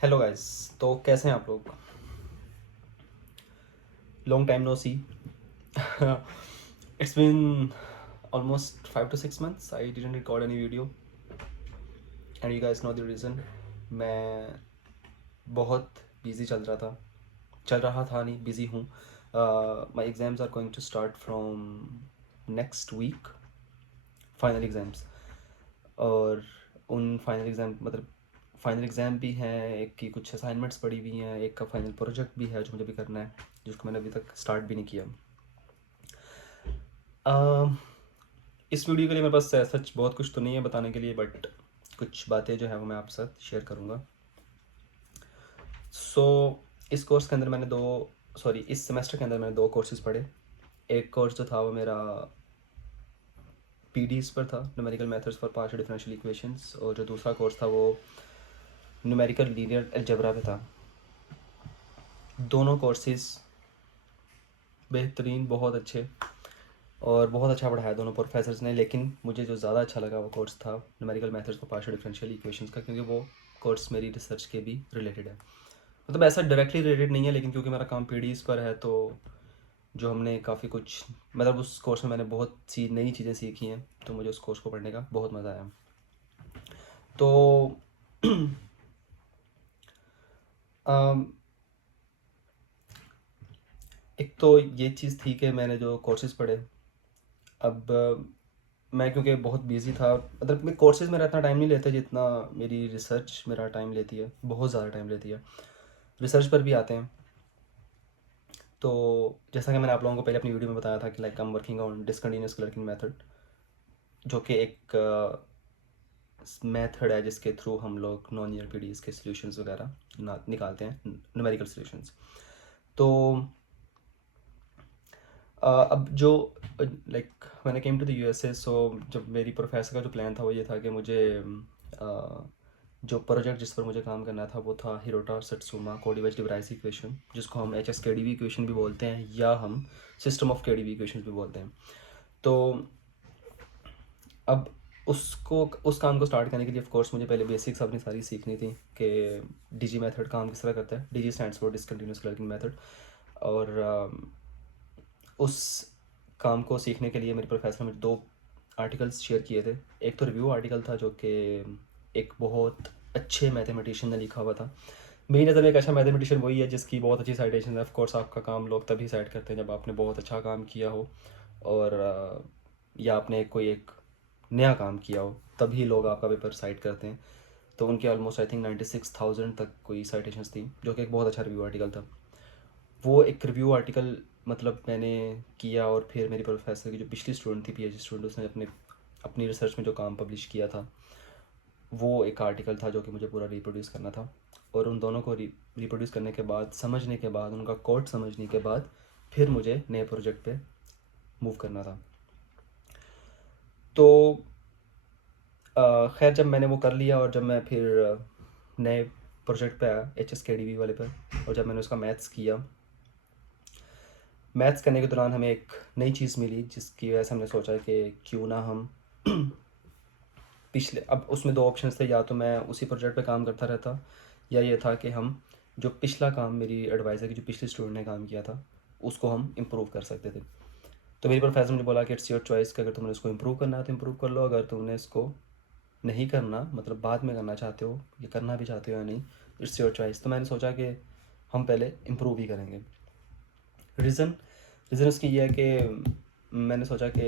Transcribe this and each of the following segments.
Hello guys. तो कैसे हैं आप लोग? Long time no see. It's been almost 5 to 6 months I didn't record any video and you guys know the reason. मैं बहुत busy चल रहा था नहीं, बिज़ी हूँ। My exams are going to start from next week, final exams. और उन final exam भी हैं, एक की कुछ असाइनमेंट्स पड़ी हुई हैं, एक का फाइनल प्रोजेक्ट भी है जो मुझे भी करना है, जिसको मैंने अभी तक स्टार्ट भी नहीं किया। इस वीडियो के लिए मेरे पास सच बहुत कुछ तो नहीं है बताने के लिए, बट कुछ बातें जो है वो मैं आपके साथ शेयर करूँगा। इस कोर्स के अंदर इस सेमेस्टर के अंदर मैंने 2 कोर्सेज़ पढ़े। एक कोर्स जो था वो मेरा पीडीज़ पर था, numerical methods for partial differential equations, और जो दूसरा कोर्स था वो न्यूमेरिकल लीनियर अलजेब्रा पे था। दोनों कोर्सेज़ बेहतरीन, बहुत अच्छे, और बहुत अच्छा पढ़ाया दोनों प्रोफेसर्स ने। लेकिन मुझे जो ज़्यादा अच्छा लगा वो कोर्स था numerical methods for partial differential equations का, क्योंकि वो कोर्स मेरी रिसर्च के भी रिलेटेड है। मतलब ऐसा डायरेक्टली रिलेटेड नहीं है, लेकिन क्योंकि मेरा काम पीडीज़ पर है तो जो हमने काफ़ी कुछ, मतलब उस कोर्स में मैंने बहुत सी नई चीज़ें सीखी हैं, तो मुझे उस कोर्स को पढ़ने का बहुत मज़ा आया। तो अम, एक तो ये चीज़ थी कि मैंने जो कोर्सेज़ पढ़े, अब मैं क्योंकि बहुत बिज़ी था, मतलब मैं कोर्सेज़ में इतना टाइम नहीं लेते जितना मेरी रिसर्च मेरा टाइम लेती है, बहुत ज़्यादा टाइम लेती है। रिसर्च पर भी आते हैं। तो जैसा कि मैंने आप लोगों को पहले अपनी वीडियो में बताया था कि like I am working on discontinuous Galerkin method, जो कि एक मेथड है जिसके थ्रू हम लोग नॉन लीनियर पीडीएस के सॉल्यूशंस वगैरह निकालते हैं, न्यूमेरिकल सॉल्यूशंस। तो अब जो like when I came to the USA, so जब मेरी प्रोफेसर का जो प्लान था वो ये था कि मुझे जो प्रोजेक्ट जिस पर मुझे काम करना था वो था हिरोटा सट्सुमा कोडिवेज डिवराइस इक्वेशन, जिसको हम H S K D we equation भी बोलते हैं, या हम सिस्टम ऑफ के डी वी इक्वेशन भी बोलते हैं। तो अब उस काम को स्टार्ट करने के लिए ऑफ कोर्स मुझे पहले बेसिक्स अपनी सारी सीखनी थी कि डीजी मेथड काम किस तरह करता है। DG stands for discontinuous Galerkin method. और उस काम को सीखने के लिए मेरे प्रोफेसर ने मुझे 2 आर्टिकल्स शेयर किए थे। एक तो रिव्यू आर्टिकल था जो कि एक बहुत अच्छे मैथमेटिशियन ने लिखा हुआ था। मेरी नज़र में एक अच्छा मैथमेटिशियन वही है जिसकी बहुत अच्छी साइटेशन है। ऑफ कोर्स आपका काम लोग तभी साइट करते हैं जब आपने बहुत अच्छा काम किया हो, और या आपने कोई एक नया काम किया हो, तभी लोग आपका पेपर साइट करते हैं। तो उनके ऑलमोस्ट आई थिंक 96,000 तक कोई साइटेशंस थी, जो कि एक बहुत अच्छा रिव्यू आर्टिकल था। वो एक रिव्यू आर्टिकल मतलब मैंने किया, और फिर मेरी प्रोफेसर की जो पिछली स्टूडेंट थी, पीएचडी स्टूडेंट, उसने अपनी रिसर्च में जो काम पब्लिश किया था, वो एक आर्टिकल था जो कि मुझे पूरा रिप्रोड्यूस करना था। और उन दोनों को रिप्रोड्यूस करने के बाद, समझने के बाद, उनका कोड समझने के बाद, फिर मुझे नए प्रोजेक्ट पे मूव करना था। तो खैर जब मैंने वो कर लिया, और जब मैं फिर नए प्रोजेक्ट पे आया H S K D we वाले पर, और जब मैंने उसका मैथ्स किया, मैथ्स करने के दौरान हमें एक नई चीज़ मिली जिसकी वजह से हमने सोचा कि क्यों ना हम अब उसमें 2 ऑप्शंस थे, या तो मैं उसी प्रोजेक्ट पे काम करता रहता, या ये था कि हम जो पिछला काम मेरी एडवाइज़र की जो पिछली स्टूडेंट ने काम किया था उसको हम इम्प्रूव कर सकते थे। तो मेरी प्रोफेसर मुझे बोला कि इट्स योर चॉइस, कि अगर तुमने इसको इम्प्रूव करना है तो इम्प्रूव कर लो, अगर तुमने इसको नहीं करना, मतलब बाद में करना चाहते हो या करना भी चाहते हो या नहीं, इट्स योर चॉइस। तो मैंने सोचा कि हम पहले इम्प्रूव ही करेंगे। रीज़न रीज़न उसकी ये है कि मैंने सोचा कि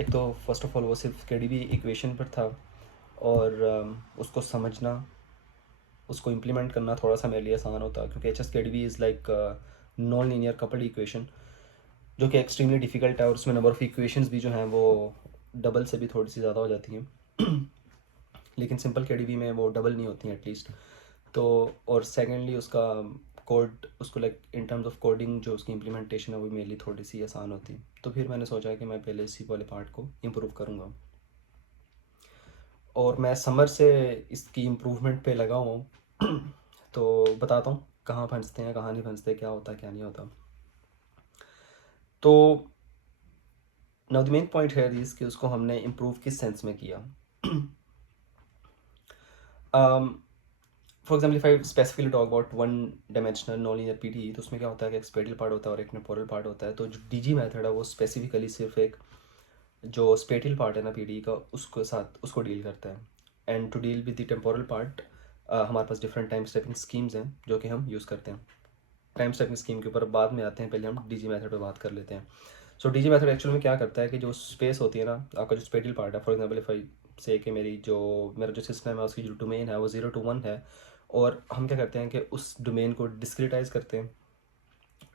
एक तो फर्स्ट ऑफ ऑल वो सिर्फ के डी बी इक्वेशन पर था, और उसको समझना, उसको इम्प्लीमेंट करना थोड़ा सा मेरे लिए आसान होता, क्योंकि H S K D B is like non linear coupled equation, जो कि एक्सट्रीमली डिफ़िकल्ट है, और उसमें नंबर ऑफ़ इक्वेशंस भी जो हैं वो डबल से भी थोड़ी सी ज़्यादा हो जाती हैं। लेकिन सिंपल के डी बी में वो डबल नहीं होती हैं एटलीस्ट। तो और सेकेंडली उसका कोड, उसको like in terms of coding जो उसकी इम्प्लीमेंटेशन है वो मेरे लिए थोड़ी सी आसान होती। तो फिर मैंने सोचा कि मैं पहले इसी वाले पार्ट को इम्प्रूव करूँगा, और मैं समर से इसकी इम्प्रूवमेंट पे लगा हुआ हूँ। तो बताता हूँ कहाँ फंसते हैं, कहाँ नहीं फंसते, क्या होता है क्या नहीं होता। तो नाउ द मेन पॉइंट है इज़ कि उसको हमने इम्प्रूव किस सेंस में किया। For example if I specifically talk about one dimensional non linear PT, तो उसमें क्या होता है कि एक स्पेटियल पार्ट होता है और एक टेम्पोरल पार्ट होता है। तो जो डीजी मेथड है वो स्पेसिफिकली सिर्फ एक जो स्पेटियल पार्ट है ना पीडी का उसको डील करता है। And to deal with the temporal part हमारे पास डिफरेंट टाइम स्टेपिंग स्कीम्स हैं जो कि हम यूज़ करते हैं। टाइम स्टेपिंग स्कीम के ऊपर बाद में आते हैं, पहले हम डीजी मेथड पे बात कर लेते हैं। सो डीजी मेथड एक्चुअल में क्या करता है कि जो स्पेस होती है ना, आपका जो स्पेटियल पार्ट है, फॉर एग्जाम्पल इफ आई से कि मेरा जो सिस्टम है उसकी जो डोमेन है वो 0 to 1 है, और हम क्या करते हैं कि उस डोमेन को डिस्क्रिटाइज करते हैं।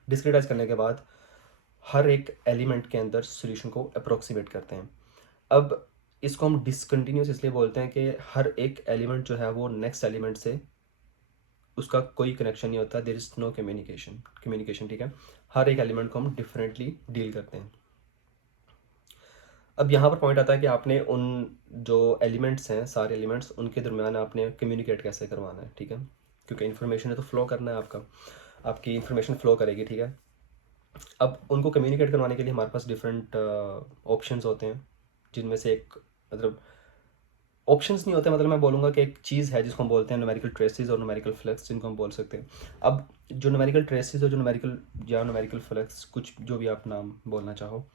डिस्क्रिटाइज करने के बाद हर एक एलिमेंट के अंदर सोल्यूशन को अप्रोक्सीमेट करते हैं। अब इसको हम डिसकंटिन्यूस इसलिए बोलते हैं कि हर एक एलिमेंट जो है वो नेक्स्ट एलिमेंट से उसका कोई कनेक्शन नहीं होता, देयर इज़ नो कम्युनिकेशन, ठीक है। हर एक एलिमेंट को हम डिफरेंटली डील करते हैं। अब यहाँ पर पॉइंट आता है कि आपने उन जो एलिमेंट्स हैं, सारे एलिमेंट्स, उनके दरमियान आपने कम्युनिकेट कैसे करवाना है, ठीक है, क्योंकि इन्फॉर्मेशन है तो फ्लो करना है आपकी इन्फॉर्मेशन फ्लो करेगी, ठीक है। अब उनको कम्युनिकेट करवाने के लिए हमारे पास डिफरेंट ऑप्शंस होते हैं, जिनमें से एक मतलब ऑप्शंस नहीं होते, मतलब मैं बोलूँगा कि एक चीज़ है जिसको हम बोलते हैं न्यूमेरिकल ट्रेसेस और न्यूमेरिकल फ्लक्स, जिनको हम बोल सकते हैं। अब जो न्यूमेरिकल ट्रेसेस और जो न्यूमेरिकल फ्लक्स, कुछ जो भी आप नाम बोलना चाहो,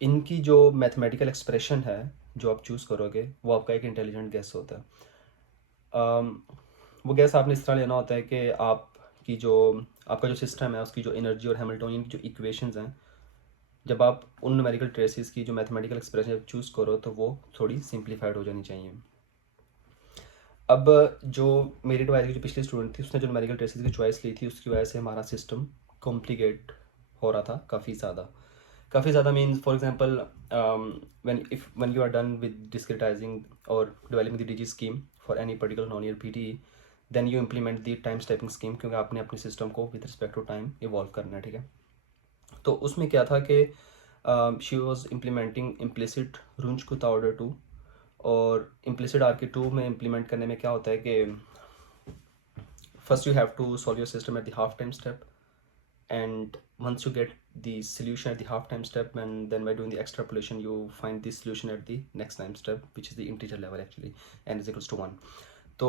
इनकी जो मैथमेटिकल एक्सप्रेशन है जो आप चूज़ करोगे वो आपका एक इंटेलिजेंट गेस होता है। वो गैस आपने इस तरह लेना होता है कि आपका जो सिस्टम है उसकी जो एनर्जी और हैमिल्टोनियन की जो इक्वेशंस हैं, जब आप उन न्यूमेरिकल ट्रेसेस की जो मैथमेटिकल एक्सप्रेशन जब चूज़ करो तो वो थोड़ी सिंप्लीफाइड हो जानी चाहिए। अब जो मेरी डिवाइस की जो पिछली स्टूडेंट थी उसने जो न्यूमेरिकल ट्रेसेस की चॉइस ली थी, उसकी वजह से हमारा सिस्टम कॉम्प्लिकेट हो रहा था काफ़ी ज़्यादा means for example when you are done with discretizing or developing the DG scheme for any particular non-linear PTE, then you implement the time stepping scheme, क्योंकि आपने अपने सिस्टम को with respect to time evolve करना है, ठीक है। तो उसमें क्या था कि she was implementing implicit Runge Kutta order two, और इम्प्लिसिट RK2 में इम्प्लीमेंट करने में क्या होता है कि first you have to solve your system at the half time step, and once you get the solution at the half time step, and then by doing the extrapolation you find the solution at the next time step, which is the integer level actually, n is equals to 1। तो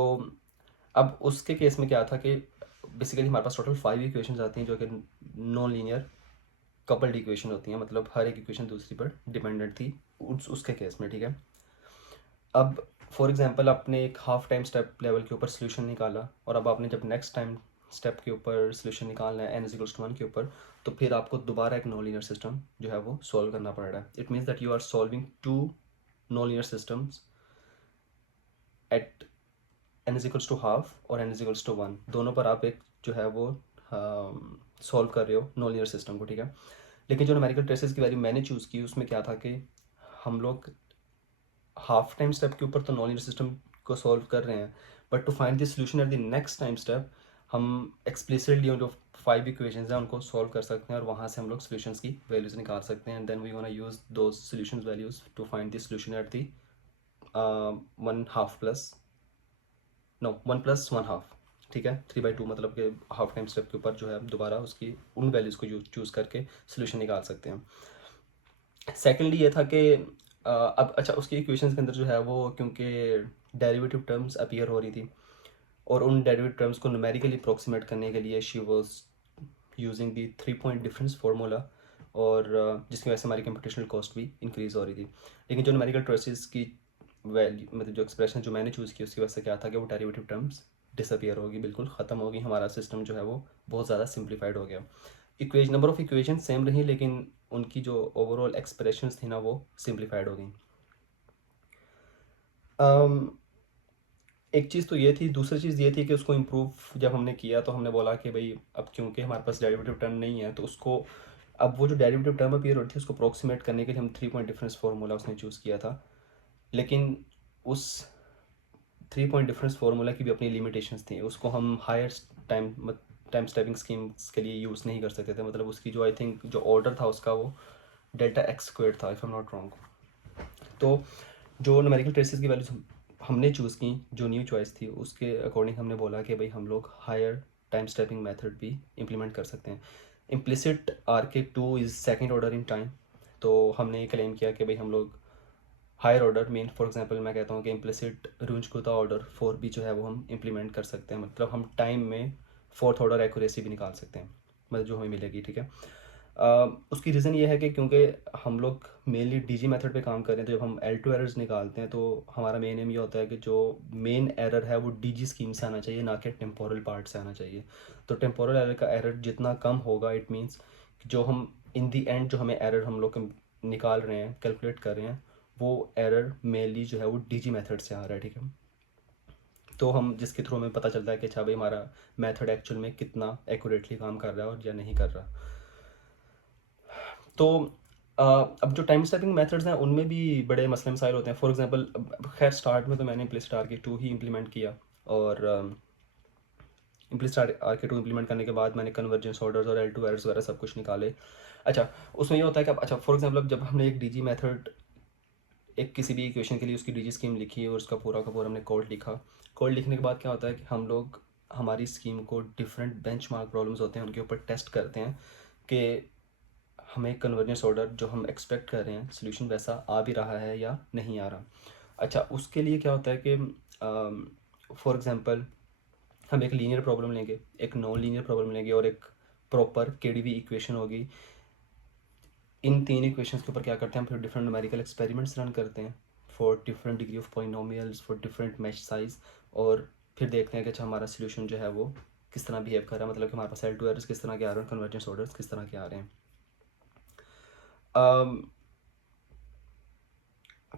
अब उसके case में क्या था कि basically हमारे पास total 5 equations आती हैं जो कि नॉन लीनियर कपल्ड इक्वेशन होती हैं, मतलब हर एक इक्वेशन दूसरी पर डिपेंडेंट थी उसके केस में, ठीक है। अब फॉर एग्जांपल आपने एक हाफ टाइम स्टेप लेवल के ऊपर सोल्यूशन निकाला, और अब आपने जब नेक्स्ट टाइम स्टेप के ऊपर सोल्यूशन निकालना है n=1 के ऊपर, तो फिर आपको दोबारा एक नॉन लीनियर सिस्टम जो है वो सॉल्व करना पड़ रहा है। It means that you are solving 2 non linear systems at n=half और n=1, दोनों पर आप एक जो है वो सॉल्व कर रहे हो नॉन लीनियर सिस्टम को, ठीक है। लेकिन जो न्यूमेरिकल ट्रेसेस की वैल्यू मैंने चूज़ की उसमें क्या था कि हम लोग हाफ टाइम स्टेप के ऊपर तो नॉन लीनियर सिस्टम को सॉल्व कर रहे हैं, but to find the solution at the next time step हम एक्सप्लिसिटली जो 5 इक्वेशंस हैं उनको सॉल्व कर सकते हैं, और वहाँ से हम लोग सॉल्यूशंस की वैल्यूज निकाल सकते हैं, and then we want to use those solutions values to find the solution at the 1+1/2, ठीक है, 3/2, मतलब कि हाफ टाइम स्टेप के ऊपर जो है हम दोबारा उसकी उन वैल्यूज़ को चूज़ करके सोल्यूशन निकाल सकते हैं। सेकेंडली ये था कि अब अच्छा उसकी इक्वेशंस के अंदर जो है वो क्योंकि डेरिवेटिव टर्म्स अपीयर हो रही थी, और उन डेरिवेटिव टर्म्स को न्यूमेरिकली अप्रोक्सीमेट करने के लिए she was using the 3 point difference formula, और जिसकी वजह से हमारी कंप्यूटेशनल कॉस्ट भी इंक्रीज़ हो रही थी। लेकिन जो न्यूमेरिकल ट्रेसेस की वैल्यू, मतलब जो एक्सप्रेशन जो मैंने चूज़ की, उसकी वजह से क्या था कि वो डेरिवेटिव टर्म्स डिसअपियर होगी, बिल्कुल ख़त्म होगी, हमारा सिस्टम जो है वो बहुत ज़्यादा सिंप्लीफाइड हो गया। नंबर ऑफ इक्वेशन सेम रही, लेकिन उनकी जो ओवरऑल एक्सप्रेशंस थी ना वो सिंप्लीफाइड हो गई। एक चीज़ तो ये थी, दूसरी चीज़ ये थी कि उसको इम्प्रूव जब हमने किया तो हमने बोला कि भाई अब क्योंकि हमारे पास डेरिवेटिव टर्म नहीं है तो उसको, अब वो जो डेरिवेटिव टर्म अपीयर हो रही थी उसको अप्रोक्सीमेट करने के लिए हम 3 पॉइंट डिफरेंस फार्मूला उसने चूज़ किया था, लेकिन उस 3 पॉइंट डिफरेंस फार्मूला की भी अपनी लिमिटेशंस थी, उसको हम हायर टाइम स्टेपिंग स्कीम्स के लिए यूज़ नहीं कर सकते थे, मतलब उसकी जो आई थिंक जो ऑर्डर था उसका वो Δx² था, if I am not wrong. तो जो न्यूमेरिकल ट्रेसेस की वैल्यूज हमने चूज़ की, जो न्यू चॉइस थी उसके अकॉर्डिंग हमने बोला कि भाई हम लोग हायर टाइम स्टेपिंग मेथड भी इम्प्लीमेंट कर सकते हैं। Implicit RK2 is second order in time, तो हमने ये क्लेम किया कि भाई हम लोग higher order mean for example मैं कहता हूँ कि इम्प्लिसिट रुंजकुता ऑर्डर 4 भी जो है वो हम इम्प्लीमेंट कर सकते हैं, मतलब हम टाइम में फोर्थ ऑर्डर एक्यूरेसी भी निकाल सकते हैं, मतलब जो हमें मिलेगी, ठीक है। उसकी रीज़न ये है कि क्योंकि हम लोग मेनली डीजी मेथड पे काम कर रहे हैं, तो जब हम L2 एरर्स निकालते हैं तो हमारा मेन एम ये होता है कि जो मेन एरर है वो डीजी स्कीम से आना चाहिए, ना कि टेम्पोरल पार्ट से आना चाहिए। तो टेम्पोरल एरर का एरर जितना कम होगा, इट मीन्स जो हम इन दी एंड जो हमें एरर हम लोग निकाल रहे हैं, कैलकुलेट कर रहे हैं, वो एरर मेनली जो है वो डीजी मेथड से आ रहा है, ठीक है। तो हम जिसके थ्रू हमें पता चलता है कि अच्छा भाई हमारा मेथड एक्चुअल में कितना एक्यूरेटली काम कर रहा है और या नहीं कर रहा। तो अब जो टाइम स्टेपिंग मेथड्स हैं उनमें भी बड़े मसले मसाइल होते हैं। फॉर एग्जांपल खैर स्टार्ट में तो मैंने इम्प्लिसिट RK2 ही इम्प्लीमेंट किया, और इम्प्लिसिट RK2 इम्प्लीमेंट करने के बाद मैंने कन्वर्जेंस ऑर्डर्स और L2 एरर्स वगैरह सब कुछ निकाले। अच्छा, उसमें ये होता है कि अच्छा फॉर एग्जांपल जब हमने एक डीजी मेथड, एक किसी भी इक्वेशन के लिए उसकी डीजी स्कीम लिखी और उसका पूरा का पूरा हमने कोड लिखा। कोड लिखने के बाद क्या होता है कि हम लोग हमारी स्कीम को डिफरेंट बेंचमार्क प्रॉब्लम्स होते हैं उनके ऊपर टेस्ट करते हैं कि हमें कन्वर्जेंस ऑर्डर जो हम एक्सपेक्ट कर रहे हैं सोल्यूशन वैसा आ भी रहा है या नहीं आ रहा। अच्छा, उसके लिए क्या होता है कि फॉर एग्जांपल हम एक लीनियर प्रॉब्लम लेंगे, एक नॉन लीनियर प्रॉब्लम लेंगे और एक प्रॉपर KDV इक्वेशन होगी। इन 3 इक्वेशंस के ऊपर क्या करते हैं, हम फिर डिफरेंट न्यूमेरिकल एक्सपेरिमेंट्स रन करते हैं for different degree of polynomials for different mesh size, और फिर देखते हैं कि अच्छा हमारा सोल्यूशन जो है वो किस तरह बिहेव कर रहा है, मतलब कि हमारे पास L2 एरर्स किस तरह के आ रहे हैं, कन्वर्जेंस ऑर्डर्स किस तरह के आ रहे हैं।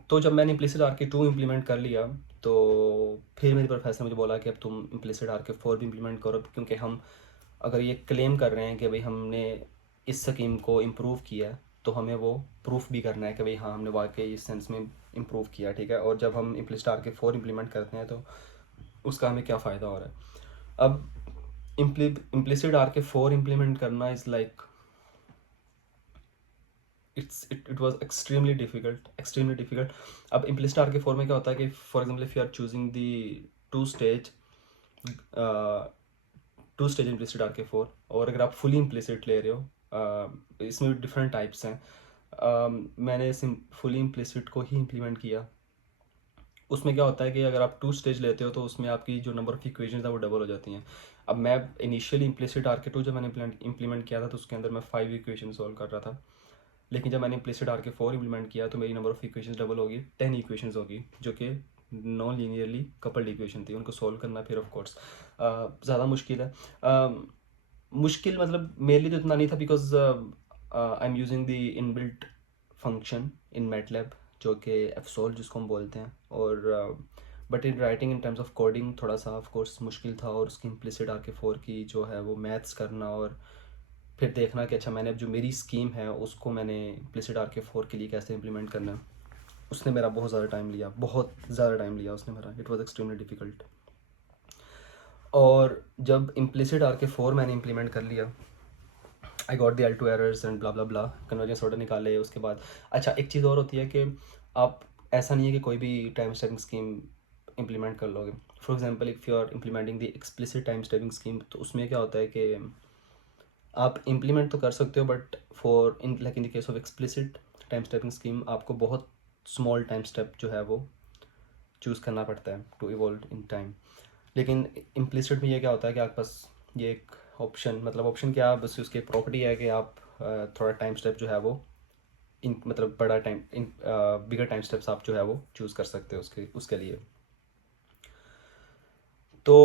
तो जब मैंने इम्प्लिसिट RK2 इम्प्लीमेंट कर लिया, तो फिर मेरे प्रोफेसर ने मुझे बोला कि अब तुम इम्प्लिसिट RK4 भी इम्प्लीमेंट करो, क्योंकि हम अगर ये क्लेम कर रहे हैं कि भाई हमने इस स्कीम को इम्प्रूव किया है, तो हमें वो प्रूफ भी करना है कि भाई हाँ हमने वाकई इस सेंस में इम्प्रूव किया, ठीक है। और जब हम इम्प्लिसिट RK4 इम्प्लीमेंट करते हैं तो उसका हमें क्या फ़ायदा हो रहा है। अब इम्प्लिसिट RK4 इम्प्लीमेंट करना is like it was extremely difficult। अब इम्प्लिसिट RK4 में क्या होता है कि for example if you are choosing the two stage implicit RK4, और अगर आप फुली इम्प्लिसिट ले रहे हो, इसमें भी डिफरेंट टाइप्स हैं। मैंने इस फुली इम्प्लिसिट को ही इम्प्लीमेंट किया। उसमें क्या होता है कि अगर आप 2 स्टेज लेते हो तो उसमें आपकी जो नंबर ऑफ़ इक्वेशंस है वो डबल हो जाती हैं। अब मैं इनिशियली इम्प्लिसिट RK2 जब मैंने इम्प्लीमेंट किया था तो उसके अंदर मैं 5 इक्वेशन सॉल्व कर रहा था, लेकिन जब मैंने इम्प्लिसिट RK4 इम्प्लीमेंट किया तो मेरी नंबर ऑफ़ इक्वेशंस डबल होगी, 10 इक्वेशंस होगी, जो कि नॉन लीनियरली कपल्ड इक्वेशन थी। उनको सॉल्व करना फिर ऑफ कोर्स ज़्यादा मुश्किल है। मुश्किल मतलब मेरे लिए तो इतना नहीं था, because I am using the inbuilt function in MATLAB, जो कि एफसोल जिसको हम बोलते हैं, और but in writing in terms of coding थोड़ा सा ऑफ कोर्स मुश्किल था, और उसकी इम्प्लिसिट RK4 की जो है वो मैथ्स करना और फिर देखना कि अच्छा मैंने अब जो मेरी स्कीम है उसको मैंने इम्प्लिसिट RK4 के लिए कैसे इम्प्लीमेंट करना है, उसने मेरा बहुत ज़्यादा टाइम लिया, बहुत ज़्यादा टाइम लिया उसने मेरा। It was extremely difficult. और जब इम्प्लिसिट RK4 मैंने इम्प्लीमेंट कर लिया, I got the L2 errors and blah blah blah, convergence order निकाले उसके बाद। अच्छा, एक चीज़ और होती है कि आप, ऐसा नहीं है कि कोई भी टाइम स्टेपिंग स्कीम इम्प्लीमेंट कर लोगे। For example if you are implementing the explicit time stepping scheme, तो उसमें क्या होता है कि आप इम्प्लीमेंट तो कर सकते हो, but for in like in the case of explicit time stepping scheme आपको बहुत स्मॉल टाइम स्टेप जो है वो चूज़ करना पड़ता है टू इवॉल्व इन टाइम। लेकिन इम्प्लिसिट में ये क्या होता है कि आपके पास ये एक ऑप्शन, मतलब ऑप्शन क्या, बस उसकी प्रॉपर्टी है कि आप थोड़ा टाइम स्टेप जो है वो इन मतलब बड़ा time in bigger time steps आप जो है वो चूज़ कर सकते हो उसके उसके लिए। तो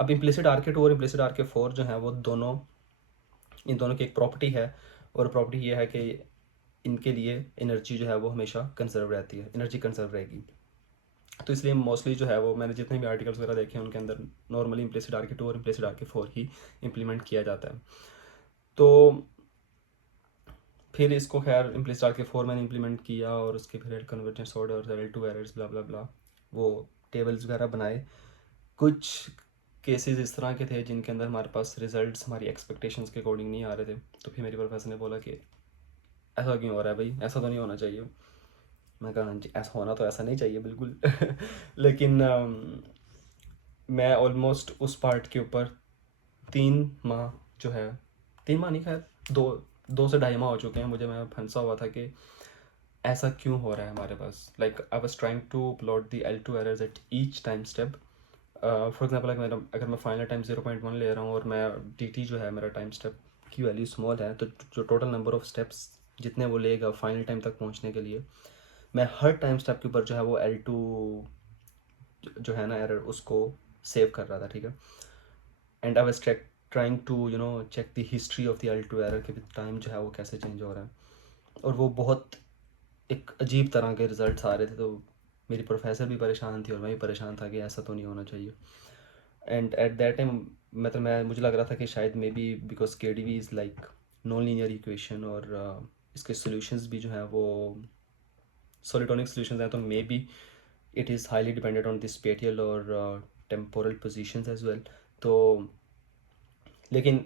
अब इम्प्लिसिट RK2 और इम्प्लिसिट RK4 जो है वो दोनों, इन दोनों की एक प्रॉपर्टी है, और प्रॉपर्टी ये है कि इनके लिए एनर्जी जो है वो हमेशा कंजर्व रहती है, एनर्जी कंजर्व रहेगी। तो इसलिए मोस्टली जो है वो मैंने जितने भी आर्टिकल्स वगैरह देखे हैं उनके अंदर नॉर्मली इम्प्लिसिट RK2 और इम्प्लिसिट RK4 ही इम्प्लीमेंट किया जाता है। तो फिर इसको खैर इम्प्लिसिट RK4 मैंने इम्प्लीमेंट किया, और उसके फिर कन्वर्जेंस ऑर्डर, L2 एरर्स, ब्ला ब्ला ब्ला, वो टेबल्स वगैरह बनाए। कुछ केसेस इस तरह के थे जिनके अंदर हमारे पास रिजल्ट्स हमारी एक्सपेक्टेशंस के अकॉर्डिंग नहीं आ रहे थे, तो फिर मेरे प्रोफेसर ने बोला कि ऐसा क्यों हो रहा है भाई, ऐसा तो नहीं होना चाहिए। मैं कहा हाँ जी, ऐसा होना तो ऐसा नहीं चाहिए बिल्कुल। लेकिन मैं ऑलमोस्ट उस पार्ट के ऊपर 3 माह जो है, 3 माह नहीं खैर, 2 से ढाई माह हो चुके हैं मुझे, मैं फंसा हुआ था कि ऐसा क्यों हो रहा है हमारे पास. Like I was trying to plot the L2 errors at each time step. For example अगर मैं फाइनल टाइम 0.1 ले रहा हूँ और मैं dt जो है मेरा टाइम स्टेप की वैल्यू स्मॉल है, तो जो टोटल नंबर ऑफ स्टेप्स जितने वो लेगा फाइनल टाइम तक पहुँचने के लिए, मैं हर टाइम स्टेप के ऊपर जो है वो L2 जो है ना एरर उसको सेव कर रहा था. ठीक है. And I was trying to check the history of the L2 error के टाइम जो है वो कैसे चेंज हो रहा है. और वो बहुत एक अजीब तरह के रिजल्ट्स आ रहे थे. तो मेरी प्रोफेसर भी परेशान थी और मैं भी परेशान था कि ऐसा तो नहीं होना चाहिए. एंड एट दैट टाइम मतलब मुझे लग रहा था कि शायद may be because KDV is like non linear equation, और इसके सॉल्यूशंस भी जो हैं वो सॉलिटोनिक सॉल्यूशंस हैं, तो may be it is highly dependent on the spatial और टेम्पोरल पोजीशंस एज वेल. तो लेकिन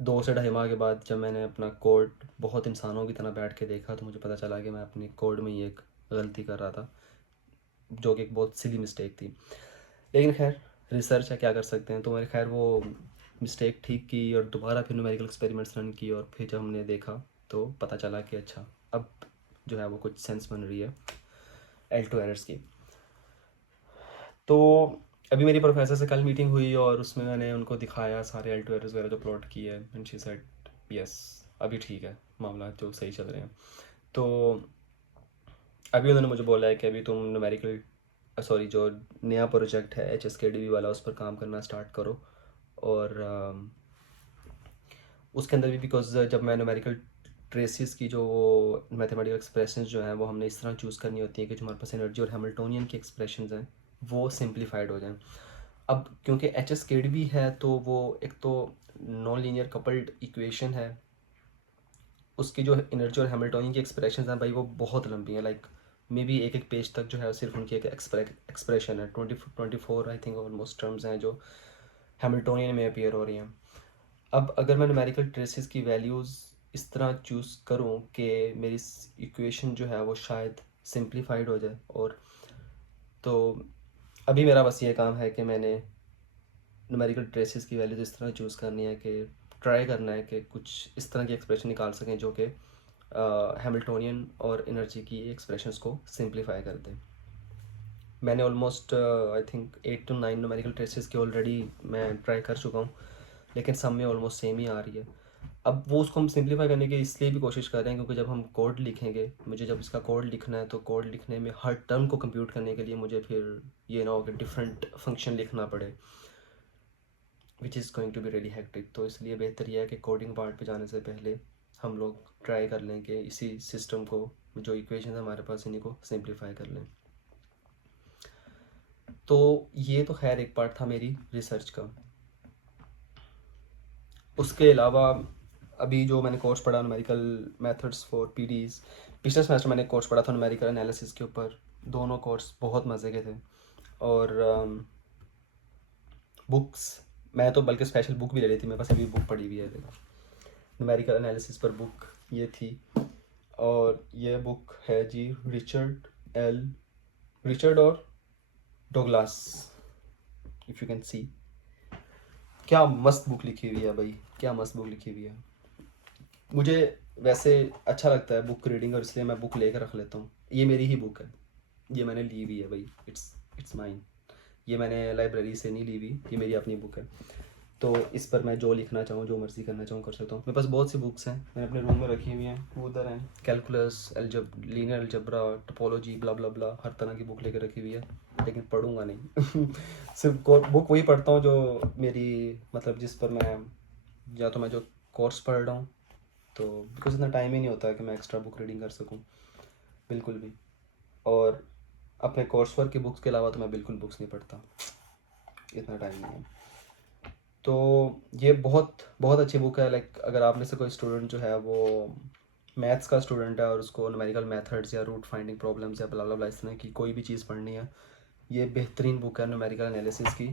2 से ढाई माह के बाद जब मैंने अपना कोड बहुत इंसानों की तरह बैठ के देखा, तो मुझे पता चला कि मैं अपनी कोड में ही एक गलती कर रहा था, जो कि एक बहुत सिली मिस्टेक थी. लेकिन खैर रिसर्च है, क्या कर सकते हैं. तो मैंने खैर वो मिस्टेक ठीक की और दोबारा फिर न्यूमेरिकल एक्सपेरिमेंट्स रन की, और फिर जब हमने देखा तो पता चला कि अच्छा अब जो है वो कुछ सेंस बन रही है L2 एरर्स की. तो अभी मेरी प्रोफेसर से कल मीटिंग हुई और उसमें मैंने उनको दिखाया सारे L2 एरर्स वगैरह जो प्लॉट किए हैं, एंड शी सेड यस अभी ठीक है, मामला जो सही चल रहे हैं. तो अभी उन्होंने मुझे बोला है कि अभी तुम न्यूमेरिकल जो नया प्रोजेक्ट है HSKDB वाला, उस पर काम करना स्टार्ट करो. और उसके अंदर भी बिकॉज जब मैं न्यूमेरिकल ट्रेसिस की जो मैथमेटिकल एक्सप्रेशंस जो हैं वो हमने इस तरह चूज़ करनी होती है कि जो हमारे पास एनर्जी और हैमिल्टोनियन की एक्सप्रेशंस हैं वो सिंप्लीफाइड हो जाएं. अब क्योंकि HSKDB है तो वो एक तो नॉन लीनियर कपल्ड इक्वेशन है, उसकी जो एनर्जी और हैमिल्टोनियन की एक्सप्रेशंस हैं भाई वो बहुत लंबी हैं. लाइक मे बी एक पेज तक जो है सिर्फ उनकी एक एक्सप्रेशन है. 24 आई थिंक ऑलमोस्ट टर्म्स हैं जो हैमिल्टोनियन में अपीयर हो रही हैं. अब अगर मैं न्यूमेरिकल ट्रेसेस की वैल्यूज़ इस तरह चूज़ करूँ कि मेरी इक्वेशन जो है वो शायद सिंप्लीफाइड हो जाए, और तो अभी मेरा बस ये काम है कि मैंने न्यूमेरिकल ट्रेसेस की वैल्यूज़ इस तरह चूज़ करनी है कि ट्राई करना है कि कुछ इस तरह की एक्सप्रेशन निकाल सकें जो कि हैमिल्टोनियन और एनर्जी की एक्सप्रेशंस को सिंप्लीफाई कर दें. मैंने almost I think 8 to 9 numerical traces की ऑलरेडी मैं ट्राई कर चुका हूँ, लेकिन सब में ऑलमोस्ट सेम ही आ रही है. अब वो उसको हम सिंप्लीफाई करने की इसलिए भी कोशिश कर रहे हैं क्योंकि जब हम कोड लिखेंगे, मुझे जब इसका कोड लिखना है तो कोड लिखने में हर टर्म को कंप्यूट करने के लिए मुझे फिर ये ना हो कि डिफरेंट फंक्शन लिखना पड़े, which is going to be really hectic. तो इसलिए बेहतर यह है कि कोडिंग पार्ट पे जाने से पहले हम लोग ट्राई कर लें कि इसी सिस्टम को, जो इक्वेशन हमारे पास, इन्हीं को सिंप्लीफाई कर लें. तो ये तो खैर एक पार्ट था मेरी रिसर्च का. उसके अलावा अभी जो मैंने कोर्स पढ़ा न्यूमेरिकल मेथड्स फॉर PDs, पिछले सेमेस्टर मैंने कोर्स पढ़ा था न्यूमेरिकल एनालिसिस के ऊपर. दोनों कोर्स बहुत मज़े के थे. और बुक्स मैं तो बल्कि स्पेशल बुक भी ले ली थी, मेरे पास अभी बुक पड़ी हुई है न्यूमेरिकल एनालिसिस पर बुक ये थी. और ये बुक है जी रिचर्ड और डोगलास, इफ़ यू कैन सी. क्या मस्त बुक लिखी हुई है भाई, क्या मस्त बुक लिखी हुई है. मुझे वैसे अच्छा लगता है बुक रीडिंग, और इसलिए मैं बुक लेकर रख लेता हूँ. ये मेरी ही बुक है, ये मैंने ली हुई है भाई, इट्स माइन. ये मैंने लाइब्रेरी से नहीं ली हुई, ये मेरी अपनी बुक है. तो इस पर मैं जो लिखना चाहूँ, जो मर्ज़ी करना चाहूँ कर सकता हूँ. मेरे पास बहुत सी बुक्स हैं, मैंने अपने रूम में रखी हुई हैं. वो उधर हैं, कैलकुलस, लीनियर अलजेब्रा, टोपोलॉजी, ब्ला ब्ला ब्ला, हर तरह की बुक लेकर रखी हुई है, लेकिन पढ़ूंगा नहीं. सिर्फ बुक वही पढ़ता हूँ जो मेरी मतलब जिस पर मैं, या तो मैं जो कोर्स पढ़ रहा हूँ, तो बिकॉज इतना टाइम ही नहीं होता कि मैं एक्स्ट्रा बुक रीडिंग कर सकूँ बिल्कुल भी. और अपने कोर्स वर्क की बुक्स के अलावा तो मैं बिल्कुल बुक्स नहीं पढ़ता, इतना टाइम नहीं है. तो ये बहुत बहुत अच्छी बुक है. लाइक अगर आप में से कोई स्टूडेंट जो है वो मैथ्स का स्टूडेंट है और उसको न्यूमेरिकल मेथड्स या रूट फाइंडिंग प्रॉब्लम्स या ब्ला ब्ला ब्ला इस तरह की कोई भी चीज़ पढ़नी है, ये बेहतरीन बुक है न्यूमेरिकल एनालिसिस की,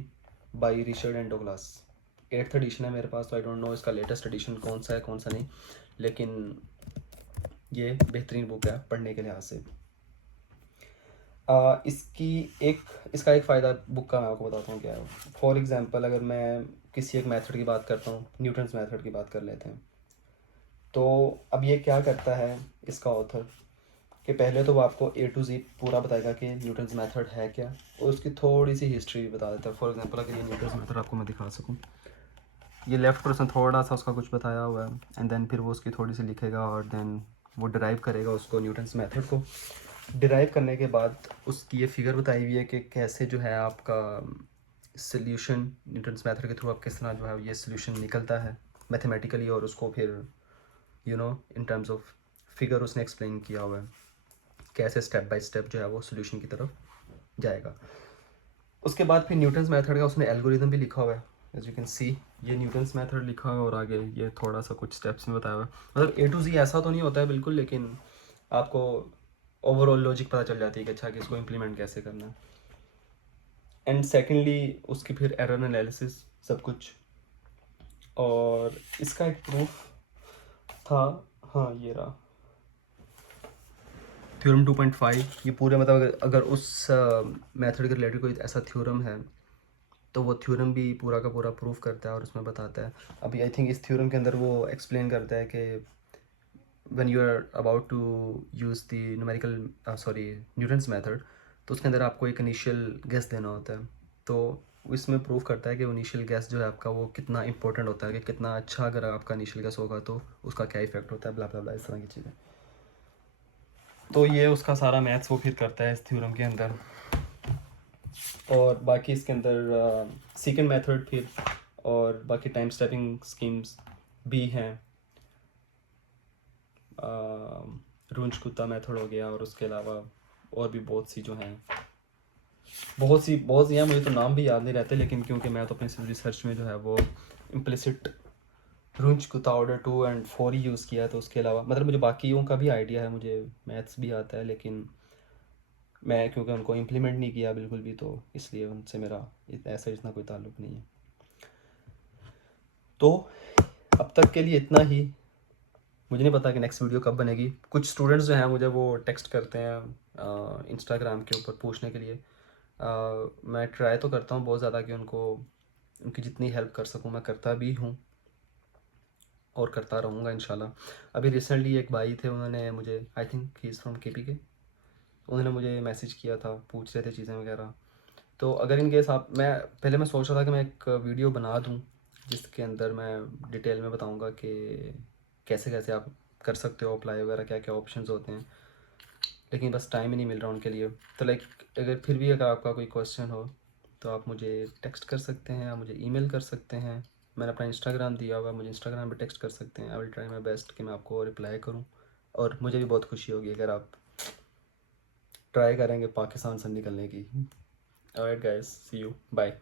by Richard and Douglas. 8th edition है मेरे पास, तो आई डोंट नो इसका लेटेस्ट एडिशन कौन सा है कौन सा नहीं, लेकिन ये बेहतरीन बुक है पढ़ने के लिहाज से. इसका एक फ़ायदा बुक का मैं आपको बताता हूँ क्या है. फॉर एग्ज़ाम्पल अगर मैं किसी एक मेथड की बात करता हूँ, न्यूटन्स मेथड की बात कर लेते हैं. तो अब ये क्या करता है इसका ऑथर कि पहले तो वो आपको A to Z पूरा बताएगा कि न्यूटन्स मेथड है क्या, और उसकी थोड़ी सी हिस्ट्री भी बता देता है। फॉर एग्जांपल अगर ये न्यूटन्स मेथड आपको मैं दिखा सकूँ, ये लेफ्ट पर उसने थोड़ा सा उसका कुछ बताया हुआ है, एंड देन फिर वो उसकी थोड़ी सी लिखेगा, और देन वो डिराइव करेगा उसको न्यूटन्स मेथड को। डिराइव करने के बाद उसकी ये फिगर बताई हुई है कि कैसे जो है आपका सोल्यूशन न्यूटन्स मेथड के थ्रू आप किस तरह जो है ये सोल्यूशन निकलता है मैथमेटिकली, और उसको फिर इन टर्म्स ऑफ फिगर उसने एक्सप्लेन किया हुआ है कैसे स्टेप बाय स्टेप जो है वो सोल्यूशन की तरफ जाएगा। उसके बाद फिर न्यूटन्स मेथड का उसने एल्गोरिदम भी लिखा हुआ है, एज यू कैन सी ये न्यूटन्स मेथड लिखा हुआ है, और आगे ये थोड़ा सा कुछ स्टेप्स में बताया हुआ है। मतलब A to Z ऐसा तो नहीं होता है बिल्कुल, लेकिन आपको ओवरऑल लॉजिक पता चल जाती है कि अच्छा कि इसको इम्प्लीमेंट कैसे करना है। एंड सेकेंडली उसकी फिर एरर एनालिसिस सब कुछ, और इसका एक प्रूफ था, हाँ ये रहा थ्योरम 2.5। ये पूरे मतलब अगर उस मेथड के रिलेटेड कोई ऐसा थ्योरम है तो वो थ्योरम भी पूरा का पूरा प्रूफ करता है और उसमें बताता है। अभी आई थिंक इस थ्योरम के अंदर वो एक्सप्लेन करता है कि when you are about to use the numerical Newton's method, तो उसके अंदर आपको एक इनिशियल गेस देना होता है। तो इसमें प्रूफ करता है कि इनिशियल गेस जो है आपका वो कितना इंपॉर्टेंट होता है, कि कितना अच्छा अगर आपका इनिशियल गेस होगा तो उसका क्या इफेक्ट होता है, ब्ला ब्ला ब्ला, इस तरह की चीज़ें। तो ये उसका सारा मैथ्स वो फिर करता है इस थ्योरम के अंदर। और बाकी इसके अंदर सेकंड मेथड फिर और बाकी टाइम स्टेपिंग स्कीम्स भी हैं। रुंज-कुत्ता मेथड हो गया, और उसके अलावा और भी बहुत सी जो हैं, बहुत सी हैं, मुझे तो नाम भी याद नहीं रहते, लेकिन क्योंकि मैं तो अपनी रिसर्च में जो है वो इम्प्लिसिट रुंज-कुत्ता ऑर्डर 2 एंड 4 ही यूज़ किया है। तो उसके अलावा मतलब मुझे बाकियों का भी आइडिया है, मुझे मैथ्स भी आता है, लेकिन मैं क्योंकि उनको इम्प्लीमेंट नहीं किया बिल्कुल भी, तो इसलिए उनसे मेरा ऐसा इतना कोई ताल्लुक़ नहीं है। तो अब तक के लिए इतना ही। मुझे नहीं पता कि नेक्स्ट वीडियो कब बनेगी। कुछ स्टूडेंट्स जो हैं मुझे वो टेक्स्ट करते हैं इंस्टाग्राम के ऊपर पूछने के लिए। मैं ट्राई तो करता हूँ बहुत ज़्यादा कि उनकी जितनी हेल्प कर सकूँ मैं करता भी हूँ, और करता रहूँगा इंशाल्लाह। अभी रिसेंटली एक भाई थे, उन्होंने मुझे, I think he is from KPK, उन्होंने मुझे मैसेज किया था, पूछ रहे थे चीज़ें वगैरह। तो अगर इन केस मैं सोच रहा था कि मैं एक वीडियो बना दूँ जिसके अंदर मैं डिटेल में बताऊँगा कि कैसे कैसे आप कर सकते हो अप्लाई वगैरह, क्या क्या ऑप्शंस होते हैं, लेकिन बस टाइम ही नहीं मिल रहा उनके लिए। तो अगर फिर भी अगर आपका कोई क्वेश्चन हो तो आप मुझे टेक्स्ट कर सकते हैं, आप मुझे ईमेल कर सकते हैं। मैंने अपना इंस्टाग्राम दिया हुआ, मुझे इंस्टाग्राम पे टेक्स्ट कर सकते हैं। I will try my best कि मैं आपको रिप्लाई करूँ, और मुझे भी बहुत खुशी होगी अगर आप ट्राई करेंगे पाकिस्तान से निकलने की। Alright guys, see you, bye.